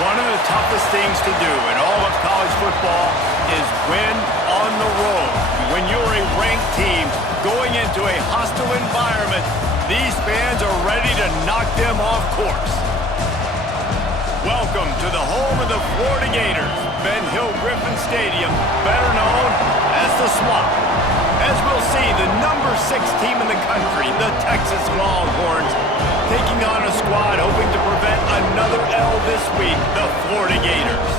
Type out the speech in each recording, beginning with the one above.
One of the toughest things to do in all of college football is win on the road. When you're a ranked team going into a hostile environment, these fans are ready to knock them off course. Welcome to the home of the Florida Gators, Ben Hill Griffin Stadium, better known as the Swamp. As we'll see, the number 6 team in the country, the Texas Longhorns, taking on a squad hoping to prevent another L this week, the Florida Gators.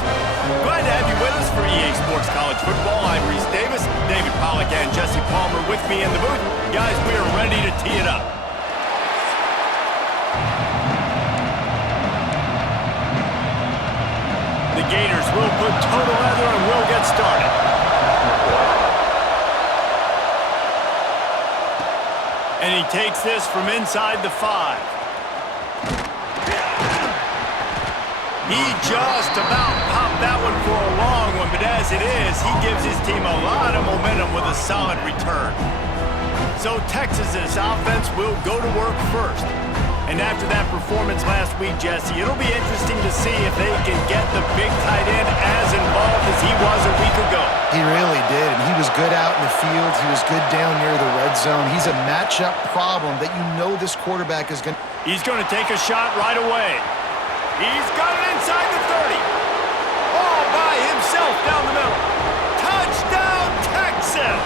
Glad to have you with us for EA Sports College Football. I'm Reese Davis, David Pollack and Jesse Palmer with me in the booth. Guys, we are ready to tee it up. The Gators will put total leather and we'll get started. And he takes this from inside the 5. He just about popped that one for a long one, but as it is, he gives his team a lot of momentum with a solid return. So Texas's offense will go to work first. And after that performance last week, Jesse, it'll be interesting to see if they can get the big tight end as involved as he was a week ago. He really did, and he was good out in the field. He was good down near the red zone. He's a matchup problem that you know this quarterback is going to... He's going to take a shot right away. He's got it inside the 30. All by himself down the middle. Touchdown, Texas!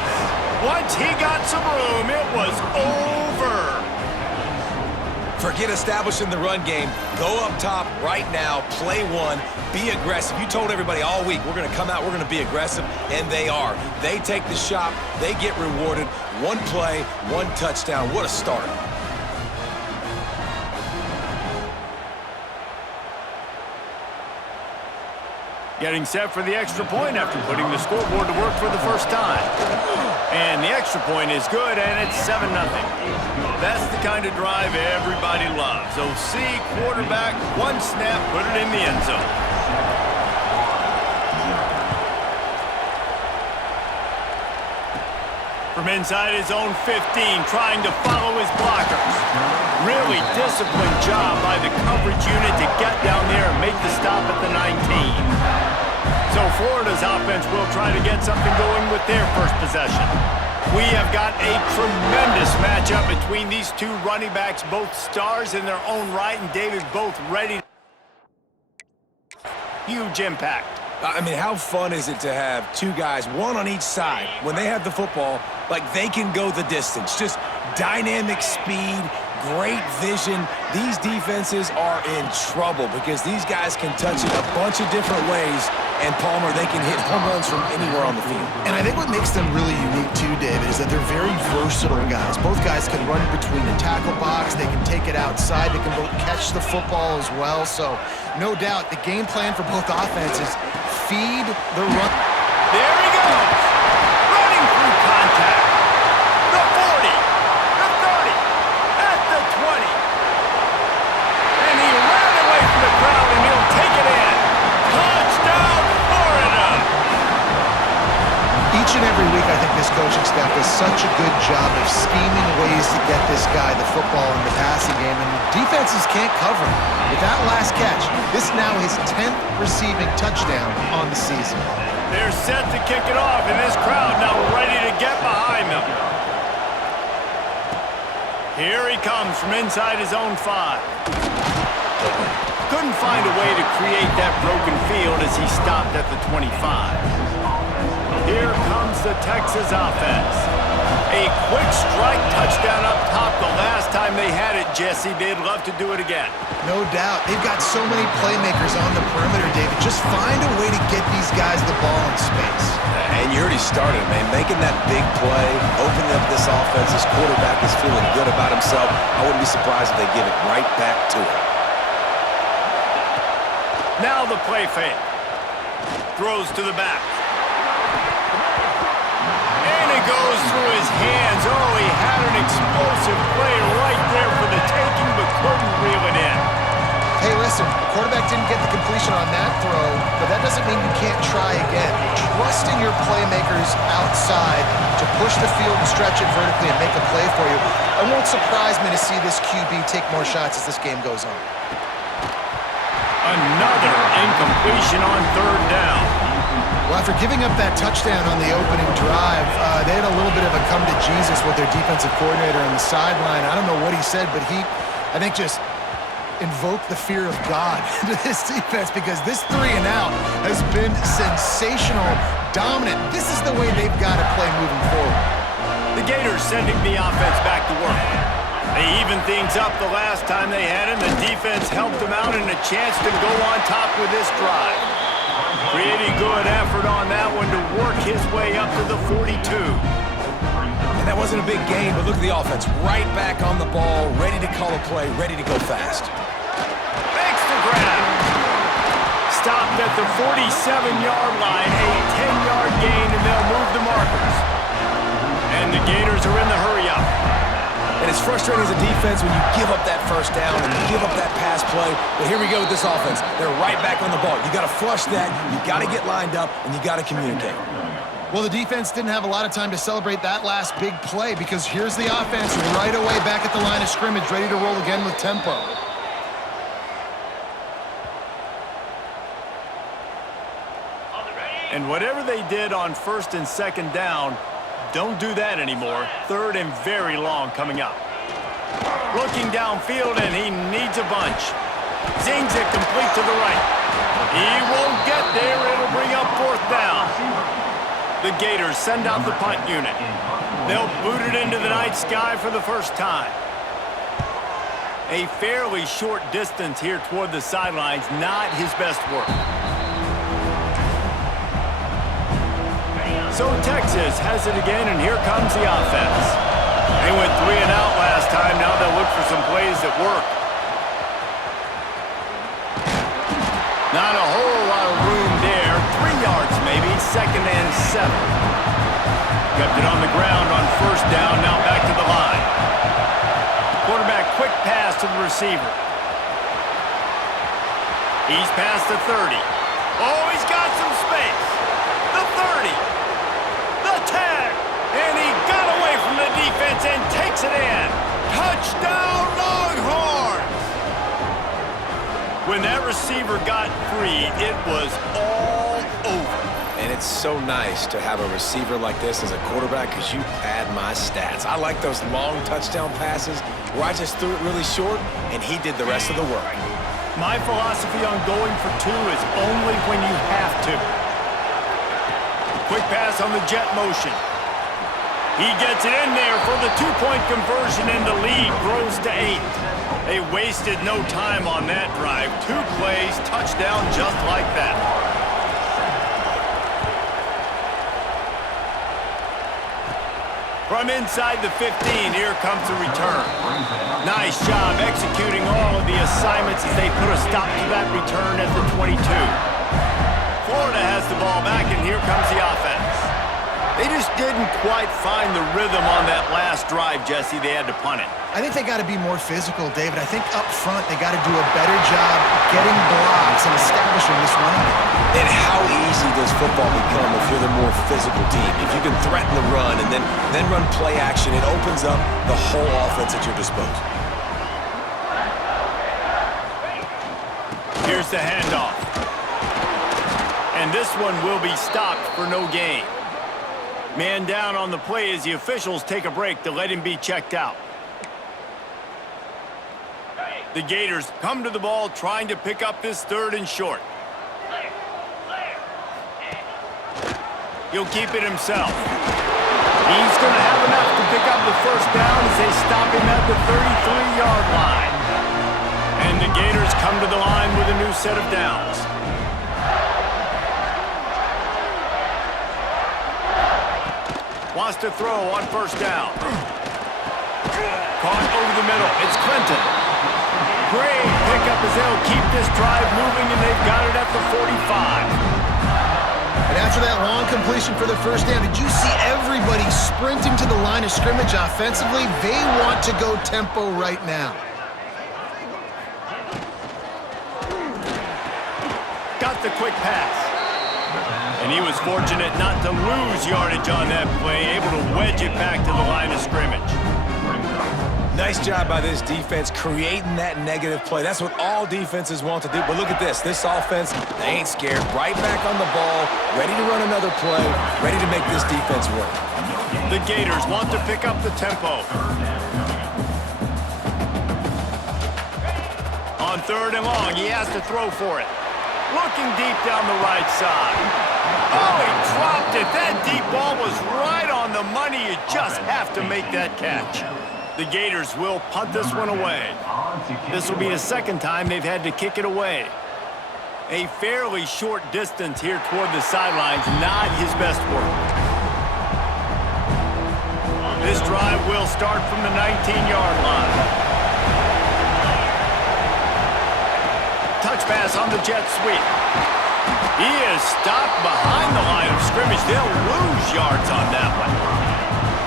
Once he got some room, it was over. Forget establishing the run game. Go up top right now, play one, be aggressive. You told everybody all week, we're going to come out, we're going to be aggressive, and they are. They take the shot, they get rewarded. One play, one touchdown. What a start. Getting set for the extra point after putting the scoreboard to work for the first time. And the extra point is good, and it's 7-0. That's the kind of drive everybody loves. OC, quarterback, one snap, put it in the end zone. From inside his own 15, trying to follow his blockers. Really disciplined job by the coverage unit to get down there and make the stop at the 19. So Florida's offense will try to get something going with their first possession. We have got a tremendous matchup between these two running backs, both stars in their own right, and David both ready. Huge impact. I mean, how fun is it to have two guys, one on each side, when they have the football, like they can go the distance. Just dynamic speed, great vision. These defenses are in trouble because these guys can touch it a bunch of different ways. And Palmer, they can hit home runs from anywhere on the field. And I think what makes them really unique too, David, is that they're very versatile guys. Both guys can run between the tackle box. They can take it outside. They can both catch the football as well. So no doubt the game plan for both offenses, feed the run. There he goes. Running through contact. The 40. The 30. At the 20. And he ran away from the crowd and he'll take it in. Touchdown, Florida! Each and every week, I think this coaching staff does such a good job of scheming ways to get this guy the football in the passing game, and defenses can't cover him. With that last catch, this now his 10th receiving touchdown on the season. They're set to kick it off, and this crowd now ready to get behind them. Here he comes from inside his own 5. Couldn't find a way to create that broken field as he stopped at the 25. Here comes the Texas offense. A quick strike touchdown up top the last time they had it, Jesse. They'd love to do it again. No doubt. They've got so many playmakers on the perimeter, David. Just find a way to get these guys the ball in space. And you already started, man. Making that big play, opening up this offense. This quarterback is feeling good about himself. I wouldn't be surprised if they give it right back to him. Now the play fake. Throws to the back. And it goes through his hands. Oh, he had an explosive play right there for the taking, but couldn't reel it in. Hey, listen, the quarterback didn't get the completion on that throw, but that doesn't mean you can't try again. Trust in your playmakers outside to push the field and stretch it vertically and make a play for you. It won't surprise me to see this QB take more shots as this game goes on. Another incompletion on third down. Well, after giving up that touchdown on the opening drive, they had a little bit of a come to Jesus with their defensive coordinator on the sideline. I don't know what he said, but he, I think, just invoked the fear of God into this defense, because this 3 and out has been sensational, dominant. This is the way they've got to play moving forward. The Gators sending the offense back to work. They evened things up the last time they had him. The defense helped them out and a chance to go on top with this drive. Pretty good effort on that one to work his way up to the 42. And that wasn't a big gain, but look at the offense. Right back on the ball, ready to call a play, ready to go fast. Extra grab. Stopped at the 47-yard line, a 10-yard gain, and they'll move the markers. And the Gators are in the hurry-up. And it's frustrating as a defense when you give up that first down and you give up that pass play. But here we go with this offense. They're right back on the ball. You got to flush that, you got to get lined up, and you got to communicate. Well, the defense didn't have a lot of time to celebrate that last big play, because here's the offense right away back at the line of scrimmage, ready to roll again with tempo. And whatever they did on first and second down, don't do that anymore. Third and very long coming up. Looking downfield, and he needs a bunch. Zings it complete to the right. He won't get there. It'll bring up fourth down. The Gators send out the punt unit. They'll boot it into the night sky for the first time. A fairly short distance here toward the sidelines, not his best work. So Texas has it again, and here comes the offense. They went 3 and out last time. Now they'll look for some plays that work. Not a whole lot of room there. 3 yards maybe, second and 7. Kept it on the ground on first down, now back to the line. Quarterback quick pass to the receiver. He's past the 30. Oh, he's got some space. The 30. The tag. And he got away from the defense and takes it in. Touchdown, Longhorns! When that receiver got free, it was all over. And it's so nice to have a receiver like this as a quarterback, because you pad my stats. I like those long touchdown passes where I just threw it really short and he did the rest of the work. My philosophy on going for 2 is only when you have to. Quick pass on the jet motion. He gets it in there for the 2-point conversion, and the lead grows to 8. They wasted no time on that drive. 2 plays, touchdown just like that. From inside the 15, here comes the return. Nice job executing all of the assignments as they put a stop to that return at the 22. Florida has the ball back, and here comes the offense. They just didn't quite find the rhythm on that last drive, Jesse. They had to punt it. I think they got to be more physical, David. I think up front they got to do a better job getting blocks and establishing this running game. And how easy does football become if you're the more physical team? If you can threaten the run and then run play action, it opens up the whole offense at your disposal. Here's the handoff. And this one will be stopped for no gain. Man down on the play as the officials take a break to let him be checked out. The Gators come to the ball trying to pick up this 3rd and short. He'll keep it himself. He's going to have enough to pick up the first down as they stop him at the 33-yard line. And the Gators come to the line with a new set of downs. Wants to throw on first down. Caught over the middle. It's Clinton. Great pickup as they'll keep this drive moving, and they've got it at the 45. And after that long completion for the first down, did you see everybody sprinting to the line of scrimmage offensively? They want to go tempo right now. Got the quick pass. And he was fortunate not to lose yardage on that play, able to wedge it back to the line of scrimmage. Nice job by this defense creating that negative play. That's what all defenses want to do. But look at this. This offense, they ain't scared. Right back on the ball, ready to run another play, ready to make this defense work. The Gators want to pick up the tempo. On 3rd and long, he has to throw for it. Looking deep down the right side. Oh, he dropped it. That deep ball was right on the money. You just have to make that catch. The Gators will punt this one away. This will be the second time they've had to kick it away. A fairly short distance here toward the sidelines, not his best work. This drive will start from the 19-yard line. Touch pass on the jet sweep. He is stopped behind the line of scrimmage. They'll lose yards on that one.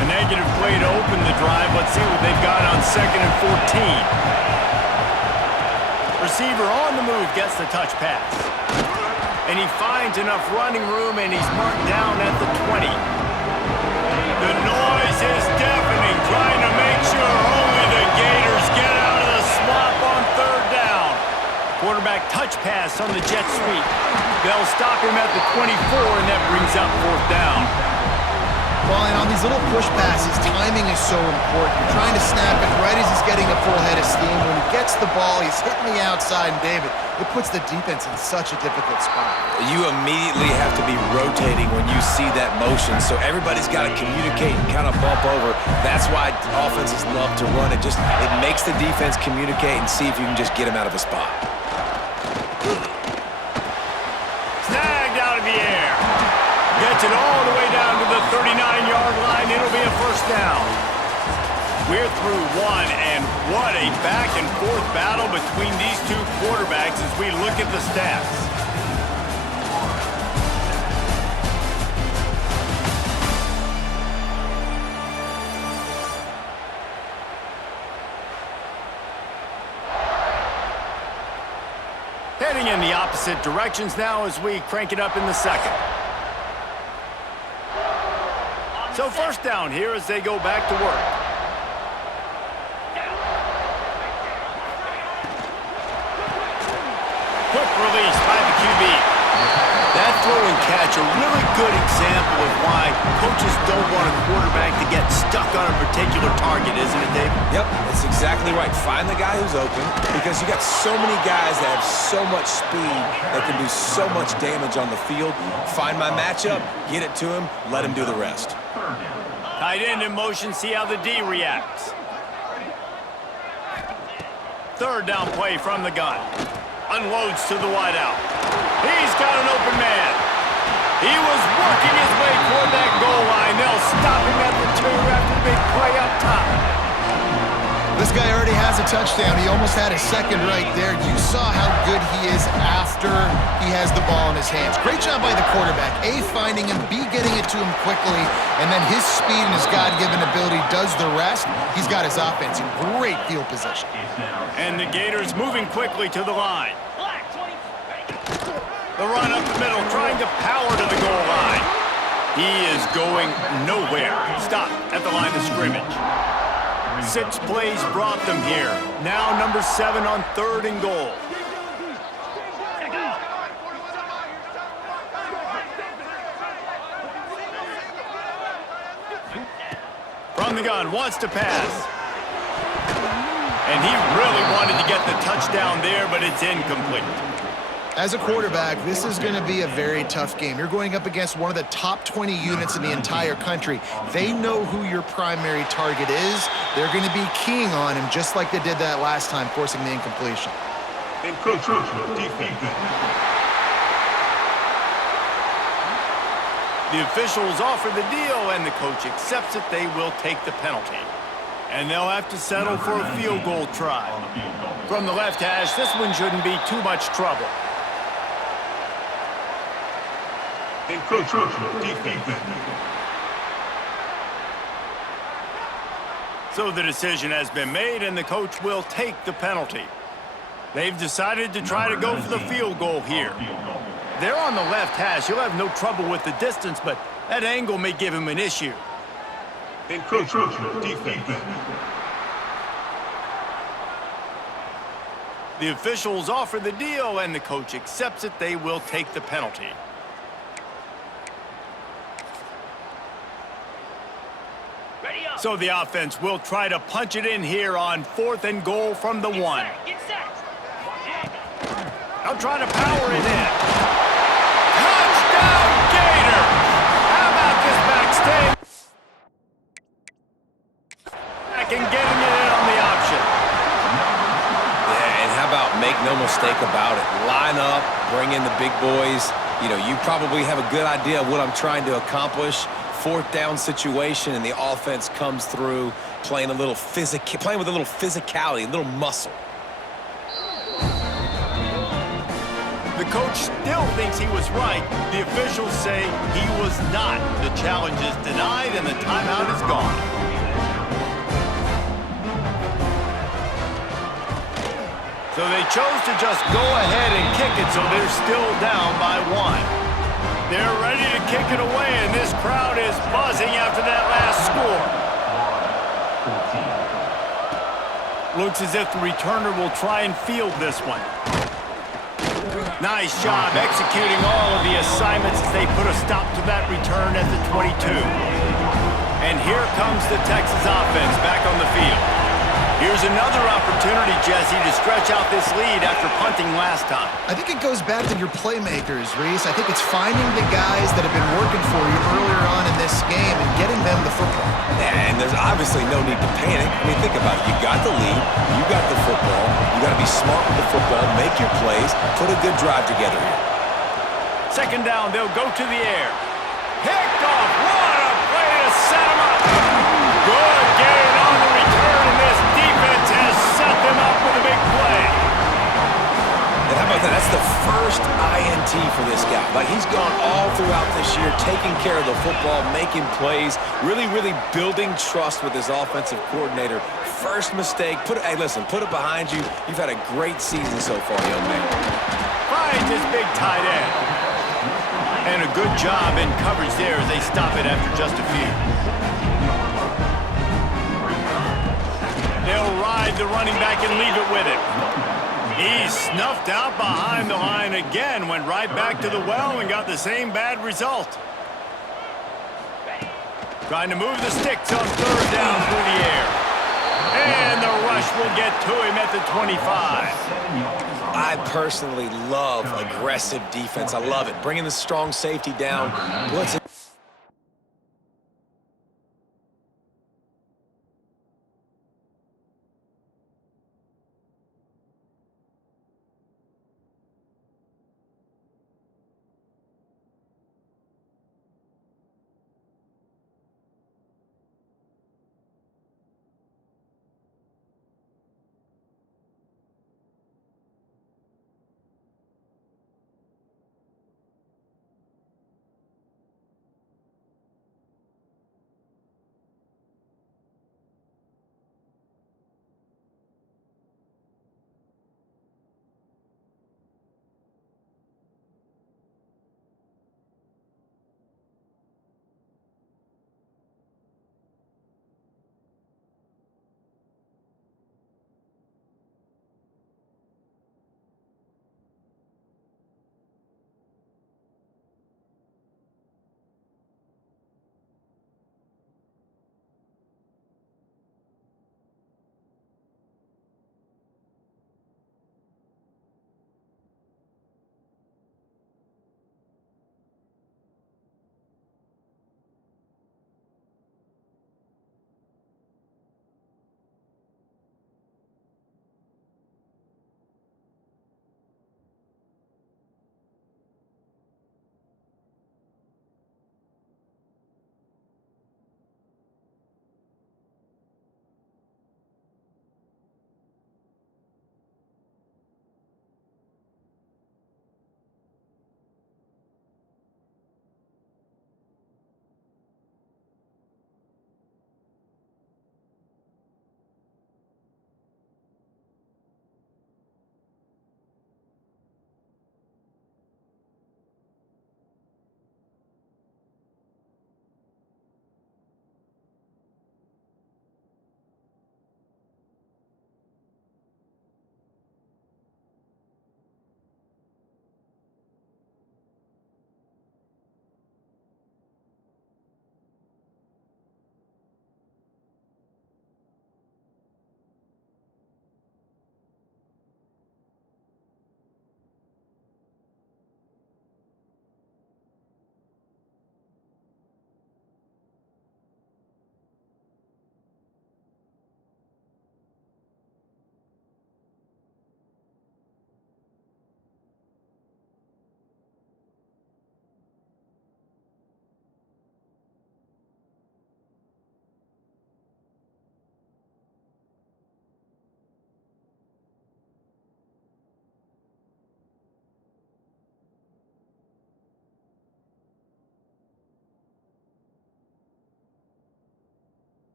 A negative play to open the drive. Let's see what they've got on 2nd and 14. Receiver on the move gets the touch pass. And he finds enough running room, and he's marked down at the 20. The noise is deafening, trying to make sure only the Gators get out of the swamp on 3rd down. Quarterback touch pass on the jet sweep. They'll stop him at the 24, and that brings up 4th down. Well, and on these little push passes, timing is so important. You're trying to snap it right as he's getting a full head of steam. When he gets the ball, he's hitting the outside, and David, it puts the defense in such a difficult spot. You immediately have to be rotating when you see that motion, so everybody's got to communicate and kind of bump over. That's why offenses love to run it. It makes the defense communicate and see if you can just get him out of a spot. Snagged out of the air. Gets it all the way down to the 39-yard line. It'll be a 1st down. We're through one, and what a back-and-forth battle between these two quarterbacks as we look at the stats. Heading in the opposite directions now as we crank it up in the 2nd. So 1st down here as they go back to work. Quick release by the QB. That throw and catch, a really good example of why coaches don't want a quarterback to get stuck on a particular target, isn't it, Dave? Yep, that's exactly right. Find the guy who's open because you got so many guys that have so much speed that can do so much damage on the field. Find my matchup, get it to him, let him do the rest. Tight end in motion, see how the D reacts. 3rd down play from the gun. Unloads to the wideout. He's got an open man. He was working his way toward that goal line. They'll stop him at the 2 after the big play up top. This guy already has a touchdown. He almost had a 2nd right there. You saw how good he is after he has the ball in his hands. Great job by the quarterback. A, finding him, B, getting it to him quickly, and then his speed and his God-given ability does the rest. He's got his offense in great field position. And the Gators moving quickly to the line. The run up the middle, trying to power to the goal line. He is going nowhere. Stop at the line of scrimmage. 6 plays brought them here. Now number 7 on 3rd and goal. From the gun, wants to pass. And he really wanted to get the touchdown there, but it's incomplete. As a quarterback, this is going to be a very tough game. You're going up against one of the top 20 units in the entire country. They know who your primary target is. They're going to be keying on him just like they did that last time, forcing the incompletion. The officials offer the deal, and the coach accepts it. They will take the penalty. And they'll have to settle for a field goal try. From the left hash, this one shouldn't be too much trouble. So the decision has been made, and the coach will take the penalty. They've decided to try to go for the field goal here. They're on the left hash. He'll have no trouble with the distance, but that angle may give him an issue. The officials offer the deal, and the coach accepts it. They will take the penalty. So the offense will try to punch it in here on 4th and goal from the 1. I'll try to power it in. Touchdown, Gators! How about this backstage? Back and getting it in on the option. Yeah, and how about make no mistake about it? Line up, bring in the big boys. You know, you probably have a good idea of what I'm trying to accomplish. 4th down situation, and the offense comes through playing with a little physicality, a little muscle. The coach still thinks he was right. The officials say he was not. The challenge is denied, and the timeout is gone. So they chose to just go ahead and kick it, so they're still down by 1. They're ready to kick it away, and this crowd is buzzing after that last score. Looks as if the returner will try and field this one. Nice job executing all of the assignments as they put a stop to that return at the 22. And here comes the Texas offense back on the field. Here's another opportunity, Jesse, to stretch out this lead after punting last time. I think it goes back to your playmakers, Reese. I think it's finding the guys that have been working for you earlier on in this game and getting them the football. And there's obviously no need to panic. I mean, think about it. You got the lead. You got the football. You got to be smart with the football, make your plays, put a good drive together here. 2nd down, they'll go to the air. Picked off. What a play to set him up. Good gain on the return, and this defense has set them up with a big play. And how about that? That's the first INT for this guy. Like, he's gone all throughout this year, taking care of the football, making plays, really building trust with his offensive coordinator. First mistake, hey, listen, put it behind you. You've had a great season so far, young man. Finds his big tight end. And a good job in coverage there as they stop it after just a few. They'll ride the running back and leave it with him. He's snuffed out behind the line again, went right back to the well and got the same bad result. Trying to move the sticks on 3rd down through the air. And the rush will get to him at the 25. I personally love aggressive defense. I love it. Bringing the strong safety down, blitzing.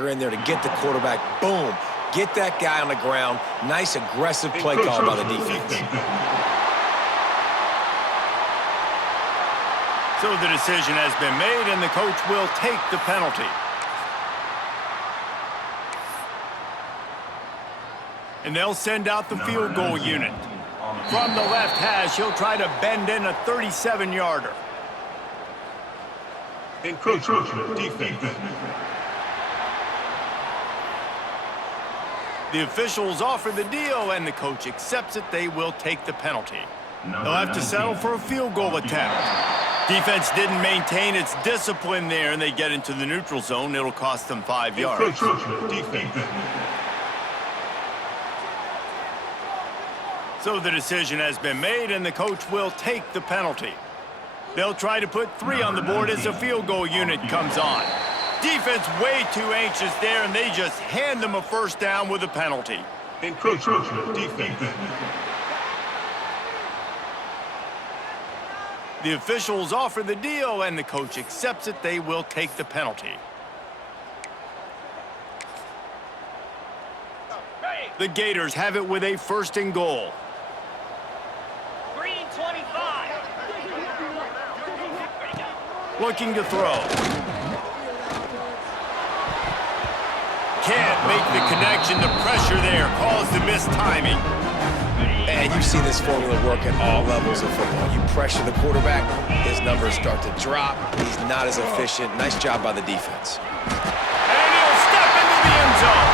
linebacker in there to get the quarterback. Boom. Get that guy on the ground. Nice aggressive play call by the defense. So the decision has been made, and the coach will take the penalty. And they'll send out the field goal unit. From the left hash, he'll try to bend in a 37-yarder. Encroachment defense. The officials offer the deal, and the coach accepts it. They will take the penalty. They'll have to settle for a field goal attempt. Defense didn't maintain its discipline there, and they get into the neutral zone. It'll cost them 5 yards. Encroachment defense. So the decision has been made, and the coach will take the penalty. They'll try to put 3 on the board as the field goal unit comes on. Defense way too anxious there, and they just hand them a first down with a penalty. Encroachment defense. The officials offer the deal, and the coach accepts it. They will take the penalty. The Gators have it with a 1st and goal. Green 25. Looking to throw. Can't make the connection. The pressure there caused the missed timing. And you see this formula work at all levels of football. You pressure the quarterback, his numbers start to drop. He's not as efficient. Nice job by the defense. And he'll step into the end zone.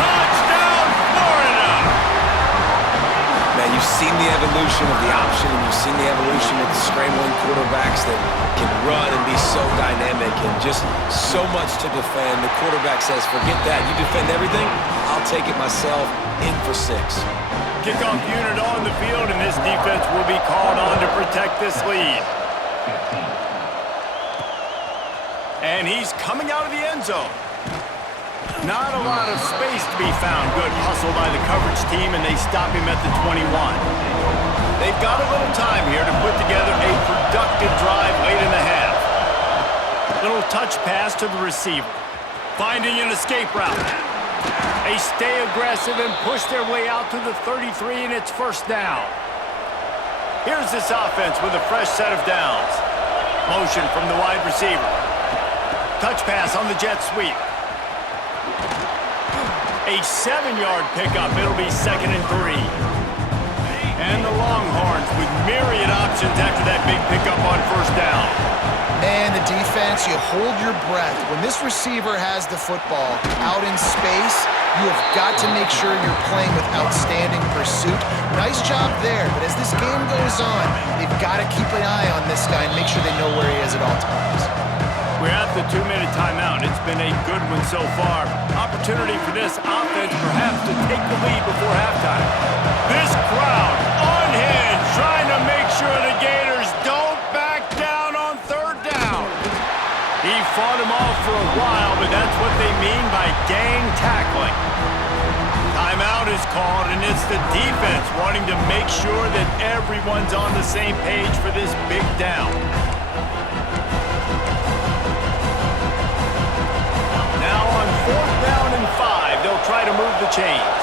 Touchdown, Florida! Man, you've seen the evolution of the option, and you've seen the evolution of the scrambling quarterbacks that can run and be so dynamic and just so much to defend. The quarterback says, forget that. You defend everything, I'll take it myself. In for 6. Kickoff unit on the field, and this defense will be called on to protect this lead. And he's coming out of the end zone. Not a lot of space to be found. Good hustle by the coverage team, and they stop him at the 21. They've got a little time here to put together a productive drive late in the half. Little touch pass to the receiver. Finding an escape route. They stay aggressive and push their way out to the 33, and it's 1st down. Here's this offense with a fresh set of downs. Motion from the wide receiver. Touch pass on the jet sweep. A 7-yard pickup. It'll be 2nd and 3. And the Longhorns with myriad options after that big pickup on 1st down. Man, the defense, you hold your breath. When this receiver has the football out in space, you have got to make sure you're playing with outstanding pursuit. Nice job there, but as this game goes on, they've got to keep an eye on this guy and make sure they know where he is at all times. We're at the 2-minute timeout. It's been a good one so far. Opportunity for this offense perhaps to take the lead before halftime. This crowd unhinged, trying to make sure the Gators don't back down on 3rd down. He fought him off for a while, but that's what they mean by gang tackling. Timeout is called, and it's the defense wanting to make sure that everyone's on the same page for this big down. Now on 4th down and 5, they'll try to move the chains.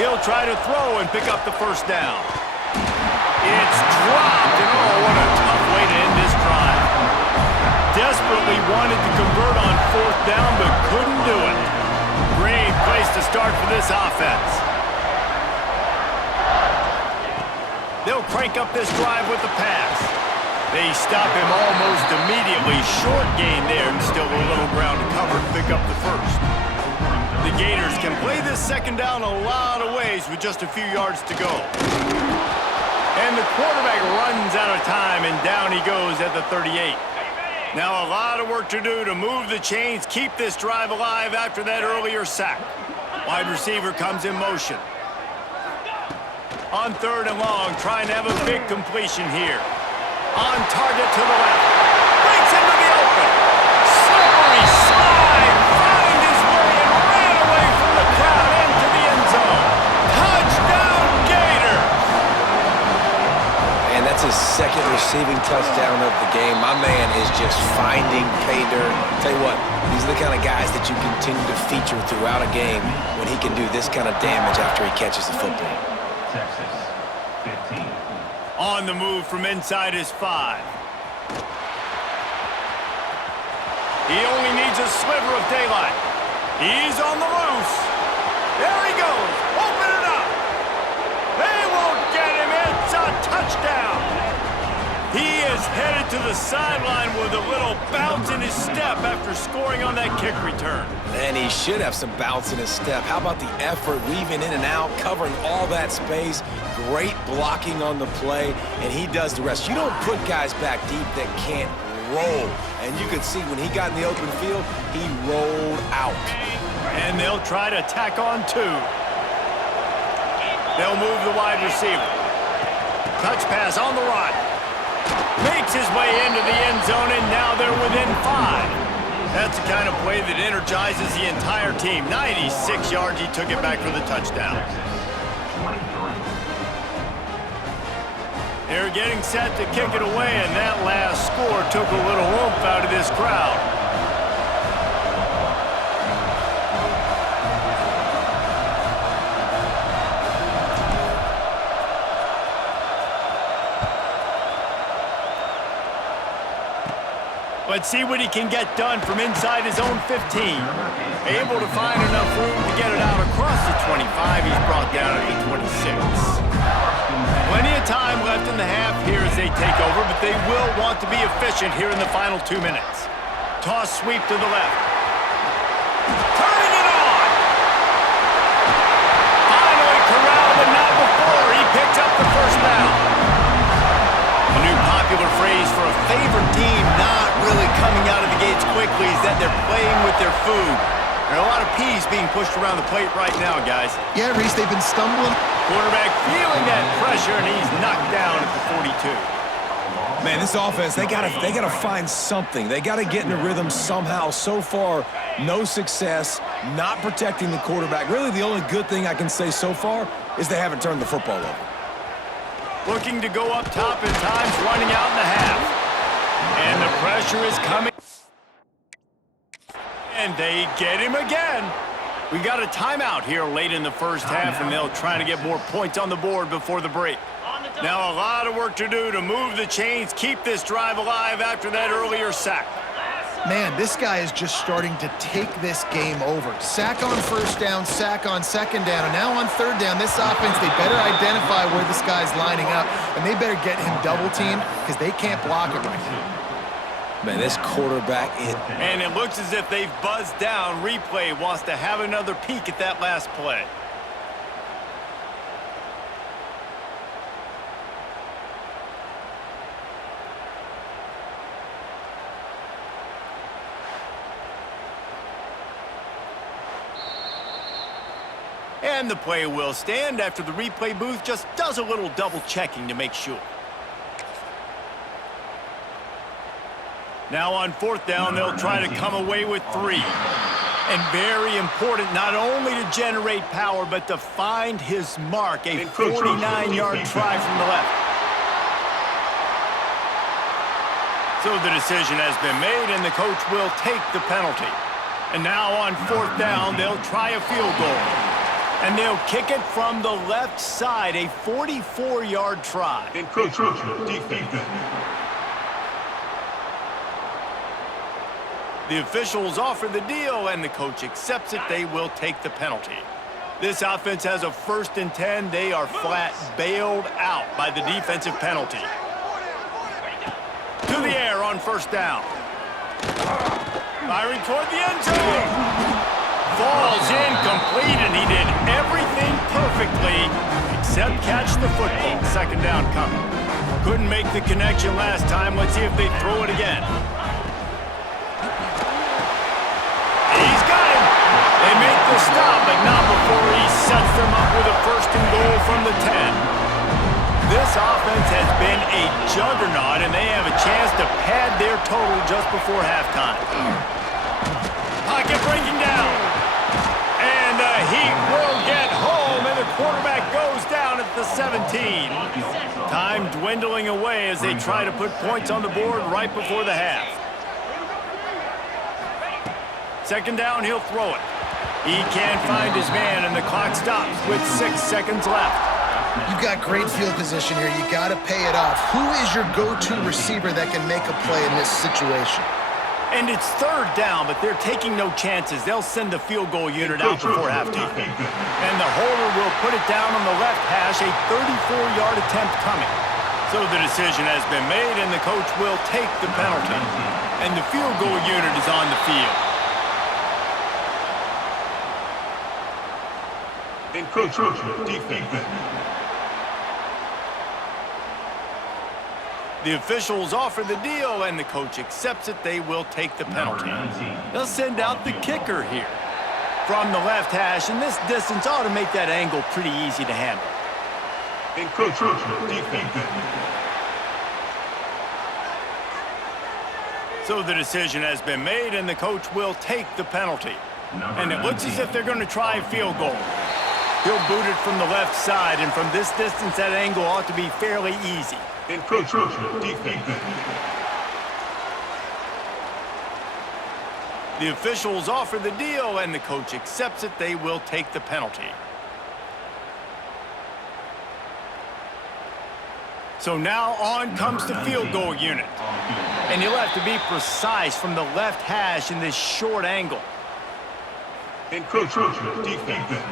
He'll try to throw and pick up the 1st down. It's dropped, and oh, what a tough way to end this drive. Desperately wanted to convert on 4th down, but couldn't do it. Great place to start for this offense. They'll crank up this drive with the pass. They stop him almost immediately. Short gain there, and still a little ground to cover to pick up the 1st. The Gators can play this 2nd down a lot of ways with just a few yards to go. And the quarterback runs out of time, and down he goes at the 38. Now a lot of work to do to move the chains, keep this drive alive after that earlier sack. Wide receiver comes in motion. On 3rd and long, trying to have a big completion here. On target to the left. Breaks into the open. Slippery slide. Found his way and ran away from the crowd into the end zone. Touchdown, Gators! And that's his 2nd receiving touchdown of the game. My man is just finding pay dirt. Tell you what, these are the kind of guys that you continue to feature throughout a game when he can do this kind of damage after he catches the football. Texas, 15. On the move from inside his 5. He only needs a sliver of daylight. He's on the loose. There he goes. Open it up. They won't get him. It's a touchdown. He is headed to the sideline with a little bounce in his step after scoring on that kick return. And he should have some bounce in his step. How about the effort, weaving in and out, covering all that space. Great blocking on the play, and he does the rest. You don't put guys back deep that can't roll. And you can see when he got in the open field, he rolled out. And they'll try to tack on 2. They'll move the wide receiver. Touch pass on the run. Makes his way into the end zone, and now they're within 5. That's the kind of play that energizes the entire team. 96 yards, he took it back for the touchdown. They're getting set to kick it away, and that last score took a little oomph out of this crowd. Let's see what he can get done from inside his own 15. Able to find enough room to get it out across the 25. He's brought down at the 26. Plenty of time left in the half here as they take over, but they will want to be efficient here in the final 2 minutes. Toss sweep to the left. Turning it on! Finally corralled, but not before. He picks up the first down. A new popular phrase for a favorite team not really coming out of the gates quickly is that they're playing with their food. There are a lot of peas being pushed around the plate right now, guys. Yeah, Reese, they've been stumbling. Quarterback feeling that pressure, and he's knocked down at the 42. Man, this offense, they gotta find something. They gotta get in a rhythm somehow. So far, no success, not protecting the quarterback. Really, the only good thing I can say so far is they haven't turned the football over. Looking to go up top at times, running out in the half. And the pressure is coming. And they get him again. We got a timeout here late in the first half, and they'll try to get more points on the board before the break. Now a lot of work to do to move the chains, keep this drive alive after that earlier sack. Man, this guy is just starting to take this game over. Sack on first down, sack on second down, and now on third down, this offense, they better identify where this guy's lining up, and they better get him double-teamed because they can't block him right now. Man, this quarterback is... And it looks as if they've buzzed down. Replay wants to have another peek at that last play. And the play will stand after the replay booth just does a little double checking to make sure. Now on fourth down, they'll try to come away with 3. And very important not only to generate power, but to find his mark, a 49-yard try from the left. So the decision has been made, and the coach will take the penalty. And now on fourth down, they'll try a field goal. And they'll kick it from the left side, a 44-yard try. Encroachment defense. The officials offer the deal, and the coach accepts it. They will take the penalty. This offense has a 1st and 10. They are flat bailed out by the defensive penalty. To the air on first down. Firing toward the end zone. Falls incomplete, and he did everything perfectly except catch the football. Second down coming. Couldn't make the connection last time. Let's see if they throw it again. He's got him. They make the stop, but not before he sets them up with a 1st and goal from the 10. This offense has been a juggernaut, and they have a chance to pad their total just before halftime. Pocket breaking down. And the Heat will get home, and the quarterback goes down at the 17. Time Momentum dwindling away as they try to put points on the board right before the half. Second down, he'll throw it. He can't find his man, and the clock stops with 6 seconds left. You've got great field position here. You got to pay it off. Who is your go-to receiver that can make a play in this situation? And it's third down, but they're taking no chances. They'll send the field goal unit out before halftime. And the holder will put it down on the left hash, a 34-yard attempt coming. So the decision has been made, and the coach will take the penalty. And the field goal unit is on the field. Encroachment defense. The officials offer the deal, and the coach accepts it. They will take the penalty. They'll send out the kicker here from the left hash, and this distance ought to make that angle pretty easy to handle. Encroachment defense. So the decision has been made, and the coach will take the penalty. And it looks as if they're going to try a field goal. He'll boot it from the left side, and from this distance, that angle ought to be fairly easy. Encroachment defense. The officials offer the deal, and the coach accepts it. They will take the penalty. So now on comes the field goal unit. And you'll have to be precise from the left hash in this short angle. Encroachment defense.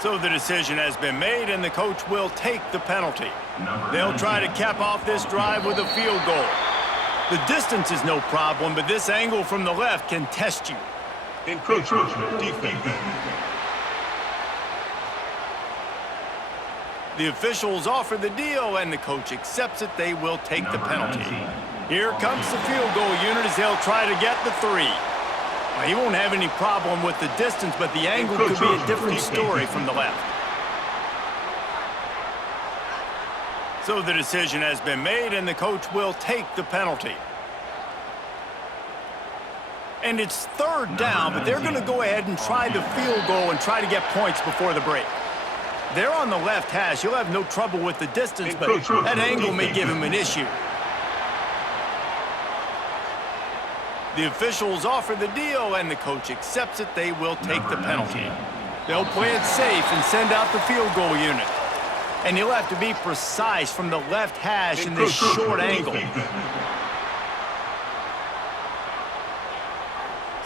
So the decision has been made, and the coach will take the penalty. They'll try to cap off this drive with a field goal. The distance is no problem, but this angle from the left can test you. Encroachment defense. The officials offer the deal, and the coach accepts it. They will take the penalty. Here comes the field goal unit as they'll try to get the 3. He won't have any problem with the distance, but the angle could be a different story from the left. So the decision has been made, and the coach will take the penalty. And it's third down, but they're going to go ahead and try the field goal and try to get points before the break. They're on the left hash. You'll have no trouble with the distance, but that angle may give him an issue. The officials offer the deal, and the coach accepts it. They will take the penalty. They'll play it safe and send out the field goal unit. And you'll have to be precise from the left hash in this short angle.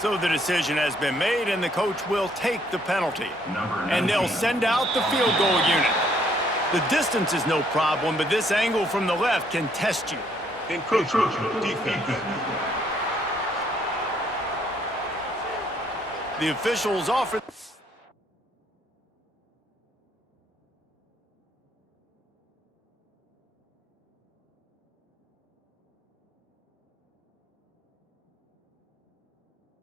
So the decision has been made, and the coach will take the penalty. And they'll send out the field goal unit. The distance is no problem, but this angle from the left can test you. Encroachment defense. The officials offer...